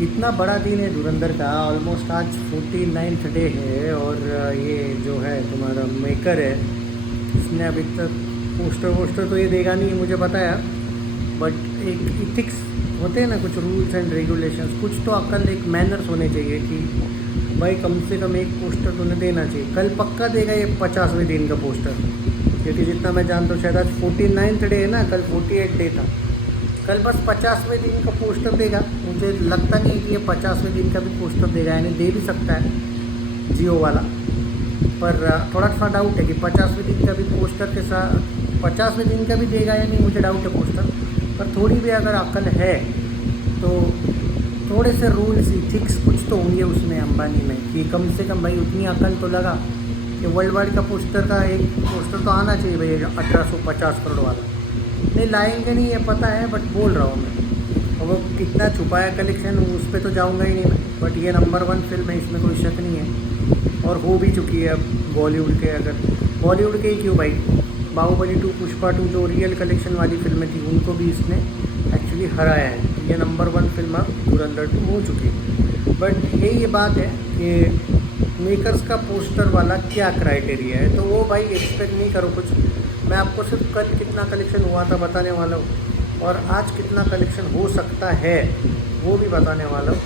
इतना बड़ा दिन है धुरंधर का। ऑलमोस्ट आज 49th डे है और ये जो है तुम्हारा मेकर है, इसने अभी तक पोस्टर वोस्टर तो ये देगा नहीं मुझे पता है, बट एक इथिक्स होते हैं ना, कुछ रूल्स एंड रेगुलेशंस, कुछ तो अक्ल, एक मैनर्स होने चाहिए कि भाई कम से कम एक पोस्टर तो उन्हें देना चाहिए। कल पक्का देगा ये 50वें दिन का पोस्टर, क्योंकि जितना मैं जानता हूँ शायद आज 49th डे है ना, कल 48 डे था। कल बस 50वें दिन का पोस्टर देगा। मुझे लगता नहीं कि ये 50वें दिन का भी पोस्टर देगा, यानी दे भी सकता है जियो वाला, पर थोड़ा सा डाउट है कि 50वें दिन का भी पोस्टर के साथ 50वें दिन का भी देगा या नहीं, मुझे डाउट है पोस्टर। पर थोड़ी भी अगर अक्ल है तो थोड़े से रूल्स इथिक्स कुछ तो होंगे उसमें अंबानी में, कि कम से कम भाई उतनी अक्ल तो लगा कि वर्ल्ड वाइड का पोस्टर का एक पोस्टर तो आना चाहिए भाई 1850 करोड़ वाला। नहीं लाएंगे नहीं ये पता है, बट बोल रहा हूँ मैं। और वो कितना छुपाया कलेक्शन उस पर तो जाऊँगा ही नहीं मैं, बट ये नंबर 1 फिल्म है, इसमें कोई शक नहीं है, और हो भी चुकी है अब बॉलीवुड के। अगर बॉलीवुड के ही क्यों भाई, बाहुबली 2, पुष्पा 2 जो रियल कलेक्शन वाली फिल्में थी उनको भी इसने एक्चुअली हराया है। ये नंबर 1 फिल्म अब धुरंधर 2 हो चुकी है। बट यही ये बात है कि मेकर्स का पोस्टर वाला क्या क्राइटेरिया है, तो वो भाई एक्सपेक्ट नहीं करो कुछ। मैं आपको सिर्फ कल कितना कलेक्शन हुआ था बताने वाला हूँ, और आज कितना कलेक्शन हो सकता है वो भी बताने वाला हूँ।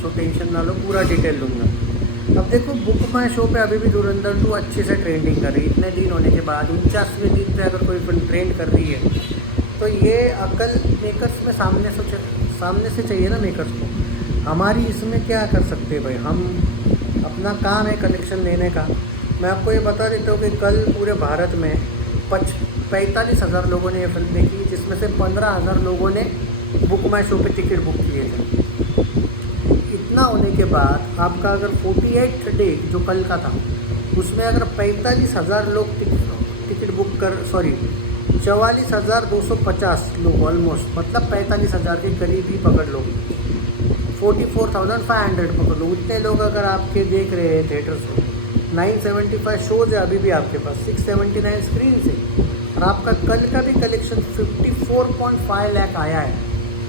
सो टेंशन ना लो, पूरा डिटेल लूँगा। अब देखो बुक माई शो पे अभी भी धुरंधर 2 अच्छे से ट्रेंडिंग कर रही है। इतने दिन होने के बाद 49वें दिन पे अगर कोई फिल्म ट्रेंड कर रही है तो ये अकल मेकर्स में सामने से चाहिए ना मेकर्स को। हमारी इसमें क्या कर सकते हैं भाई, हम अपना काम है कलेक्शन लेने का। मैं आपको ये बता देता हूँ कि कल पूरे भारत में 45,000 लोगों ने ये फिल्म देखी, जिसमें से 15,000 लोगों ने बुक माई शो पे टिकट बुक किए थे। इतना होने के बाद आपका अगर 48th डे जो कल का था उसमें अगर 45,000 लोग टिकट बुक कर 44,250 लोग, ऑलमोस्ट मतलब 45,000 के करीब ही पकड़ लो, 44,500 पकड़ लो। उतने लोग अगर आपके देख रहे हैं थिएटर्स में, 975 शोज़ है अभी भी आपके पास, 679 स्क्रीन से, और आपका कल का भी कलेक्शन 54.5 लाख आया है,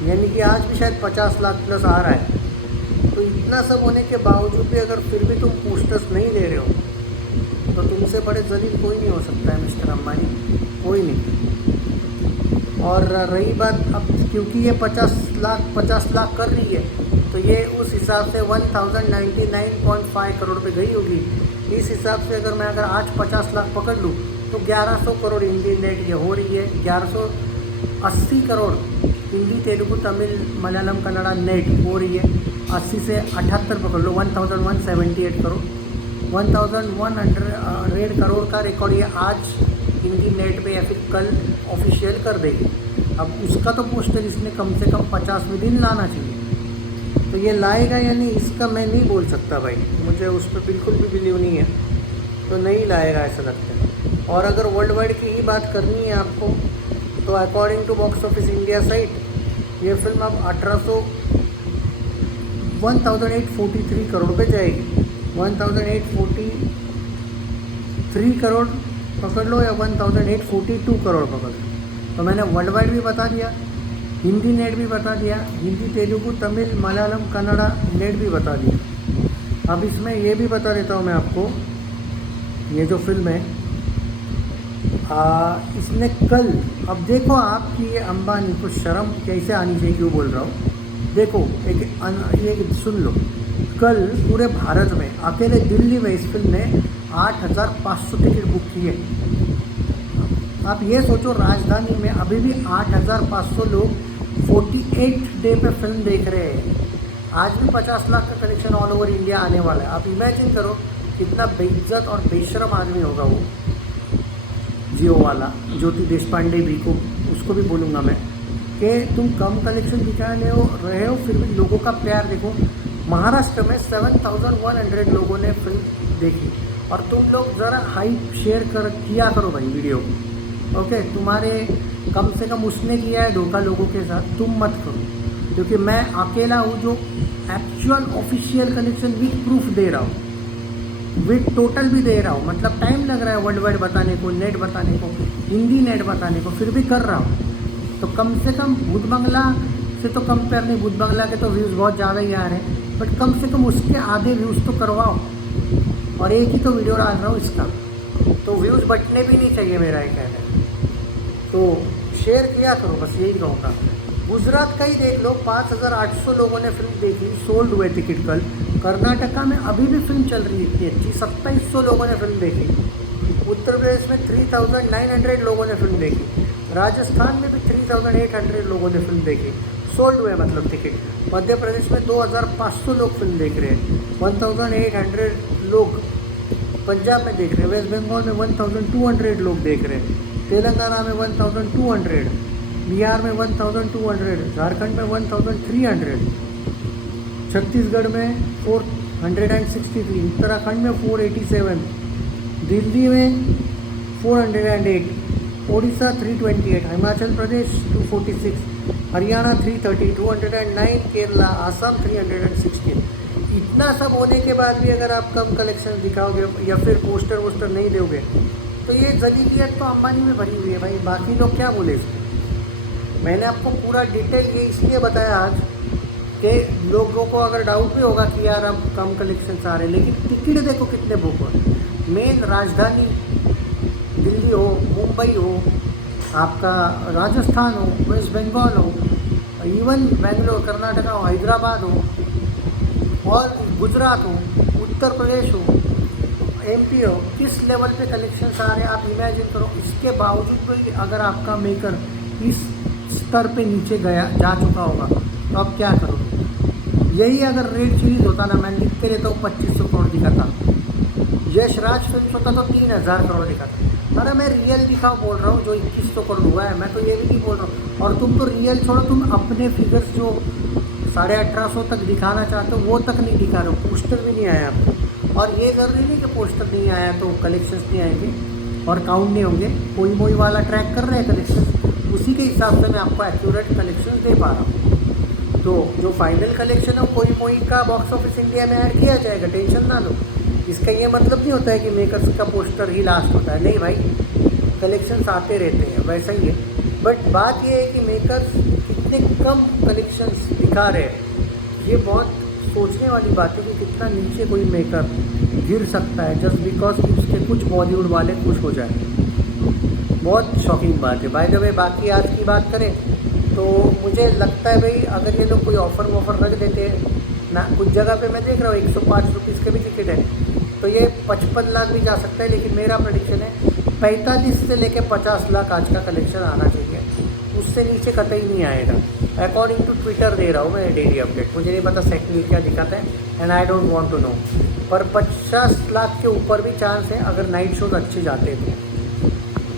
यानी कि आज भी शायद 50 लाख प्लस आ रहा है। तो इतना सब होने के बावजूद भी अगर फिर भी तुम पोस्टर्स नहीं ले रहे हो तो तुमसे बड़े जलील कोई नहीं हो सकता है मिस्टर अंबानी, कोई नहीं। और रही बात अब, क्योंकि ये 50 लाख कर रही है तो ये उस हिसाब से 1099.5 करोड़ पे गई होगी। इस हिसाब से अगर आज 50 लाख पकड़ लूँ तो 1100 करोड़ हिंदी नेट ये हो रही है, 1180 करोड़ हिंदी तेलुगु तमिल मलयालम कन्नड़ा नेट हो रही है। 80 से 78 पकड़ लो, 1178 करोड़, 1100 करोड़ का रिकॉर्ड ये आज हिंदी नेट पे या फिर कल ऑफिशियल कर देगी। अब उसका तो पोस्टर इसने कम से कम 50वें दिन लाना चाहिए, तो ये लाएगा या नहीं इसका मैं नहीं बोल सकता भाई, मुझे उस पर बिल्कुल भी बिलीव नहीं है, तो नहीं लाएगा ऐसा लगता है। और अगर वर्ल्ड वाइड की ही बात करनी है आपको तो according to box office India site ये फिल्म अब 1843 करोड़ पे जाएगी। 1843 करोड़ पकड़ लो या 1842 करोड़ पकड़ लो। तो मैंने वर्ल्ड वाइड भी बता दिया, हिंदी नेट भी बता दिया, हिंदी तेलुगु तमिल मलयालम कन्नड़ा नेट भी बता दिया। अब इसमें ये भी बता देता हूँ मैं आपको, ये जो फिल्म है इसने कल, अब देखो आपकी ये अंबानी को शर्म कैसे आनी चाहिए, क्यों बोल रहा हूँ, देखो एक सुन लो, कल पूरे भारत में अकेले दिल्ली में इस फिल्म ने 8,500 टिकट बुक किए। आप ये सोचो राजधानी में अभी भी 8,500 लोग 48 डे पे फिल्म देख रहे हैं। आज भी 50 लाख का कलेक्शन ऑल ओवर इंडिया आने वाला है। आप इमेजिन करो कितना बेइज्जत और बेशरम आदमी होगा वो जियो वाला ज्योति देशपांडे भी को, उसको भी बोलूँगा मैं कि तुम कम कलेक्शन दिखाने रहे हो फिर भी लोगों का प्यार देखो। महाराष्ट्र में 7,100 लोगों ने फिल्म देखी, और तुम लोग ज़रा हाइप शेयर किया करो भाई वीडियो, ओके। तुम्हारे कम से कम उसने किया है धोखा लोगों के साथ, तुम मत करो, क्योंकि मैं अकेला हूँ जो actual official collection with proof दे रहा हूँ, विद टोटल भी दे रहा हूँ। मतलब टाइम लग रहा है वर्ल्ड वाइड बताने को, नेट बताने को, हिंदी नेट बताने को, फिर भी कर रहा हूँ। तो कम से कम भूत बंगला से तो कंपेयर नहीं, भूत बंगला के तो व्यूज़ बहुत ज़्यादा ही आ रहे हैं, बट कम से कम उसके आधे व्यूज़ तो करवाओ। और एक ही तो वीडियो डाल रहा हूँ इसका, तो व्यूज़ बटने भी नहीं चाहिए, मेरा ये कहना है। तो शेयर किया करो, बस यही कहूँगा। गुजरात का ही देख लो, 5800 लोगों ने फिल्म देखी, सोल्ड हुए टिकट कल। कर्नाटका में अभी भी फिल्म चल रही है इतनी अच्छी, 2700 लोगों ने फिल्म देखी। उत्तर प्रदेश में 3900 लोगों ने फिल्म देखी। राजस्थान में भी 3800 लोगों ने फिल्म देखी, सोल्ड हुए मतलब टिकट। मध्य प्रदेश में 2500 लोग फिल्म देख रहे हैं, 1800 लोग पंजाब में देख रहे हैं, वेस्ट बंगाल में 1200 लोग देख रहे हैं, तेलंगाना में 1200, बिहार में 1200, झारखंड में 1300, छत्तीसगढ़ में 463, उत्तराखंड में 487, दिल्ली में 408, ओडिशा 328, हिमाचल प्रदेश 246, हरियाणा 330, 209, केरला, आसाम 316। इतना सब होने के बाद भी अगर आप कम कलेक्शन दिखाओगे या फिर पोस्टर वोस्टर नहीं दोगे, तो ये जलीलियत तो अंबानी में भरी हुई है भाई, बाकी लोग क्या बोले इसमें। मैंने आपको पूरा डिटेल ये इसलिए बताया आज कि लोगों को अगर डाउट भी होगा कि यार अब कम कलेक्शन आ रहे हैं, लेकिन टिकट देखो कितने बुक हो। मेन राजधानी दिल्ली हो, मुंबई हो, आपका राजस्थान हो, वेस्ट बंगाल हो, इवन बेंगलोर, कर्नाटका हो, हैदराबाद हो, और गुजरात हो, उत्तर प्रदेश हो, एमपी हो, किस लेवल पे कलेक्शंस आ रहे हैं आप इमेजिन करो। इसके बावजूद भी अगर आपका मेकर इस स्तर पे नीचे जा चुका होगा, तो आप क्या करोगे। यही अगर रेड चिलीज होता ना, मैं लिखते रहता हूँ 2500 करोड़ दिखाता, यश राज फिल्म होता तो 3000 करोड़ दिखाता। अरे मैं रियल दिखाओ बोल रहा हूँ, जो 2100 करोड़ हुआ है, मैं तो ये भी नहीं बोल रहा हूँ। और तुम तो रियल छोड़ो, तुम अपने फिगर्स जो 1850 तक दिखाना चाहते हो वो तक नहीं दिखा रहे हो, पोस्टर भी नहीं आया आपको। और ये ज़रूरी नहीं कि पोस्टर नहीं आया तो कलेक्शंस नहीं आएंगे और काउंट नहीं होंगे। कोई मोई वाला ट्रैक कर रहे हैं कलेक्शंस, उसी के हिसाब से मैं आपको एक्यूरेट कलेक्शंस दे पा रहा हूँ। तो जो फाइनल कलेक्शन है वो कोई मोई का बॉक्स ऑफिस इंडिया में ऐड किया जाएगा, टेंशन ना लो। इसका ये मतलब नहीं होता है कि मेकर्स का पोस्टर ही लास्ट होता है, नहीं भाई, कलेक्शंस आते रहते हैं, वैसा ही है। बट बात ये है कि मेकर्स कितने कम कलेक्शंस दिखा रहे हैं, ये बहुत सोचने वाली बात है कि कितना नीचे कोई मेकर गिर सकता है जस्ट बिकॉज उसके कुछ बॉलीवुड वाले खुश हो जाए। बहुत शॉकिंग बात है। बाय द वे, बाकी आज की बात करें तो मुझे लगता है भाई, अगर ये लोग कोई ऑफ़र वॉफ़र रख देते हैं ना, कुछ जगह पे मैं देख रहा हूँ 105 रुपीज़ के भी टिकट है, तो ये 55 लाख भी जा सकता है। लेकिन मेरा प्रेडिक्शन है 45 से लेकर 50 लाख आज का कलेक्शन आना चाहिए, उससे नीचे कतई नहीं आएगा। अकॉर्डिंग टू ट्विटर दे रहा हूँ मैं डेली अपडेट, मुझे नहीं पता सेकंड क्या दिखाता है and I don't want to know, पर 50 लाख के ऊपर भी चांस है अगर नाइट शोज अच्छे जाते हैं तो।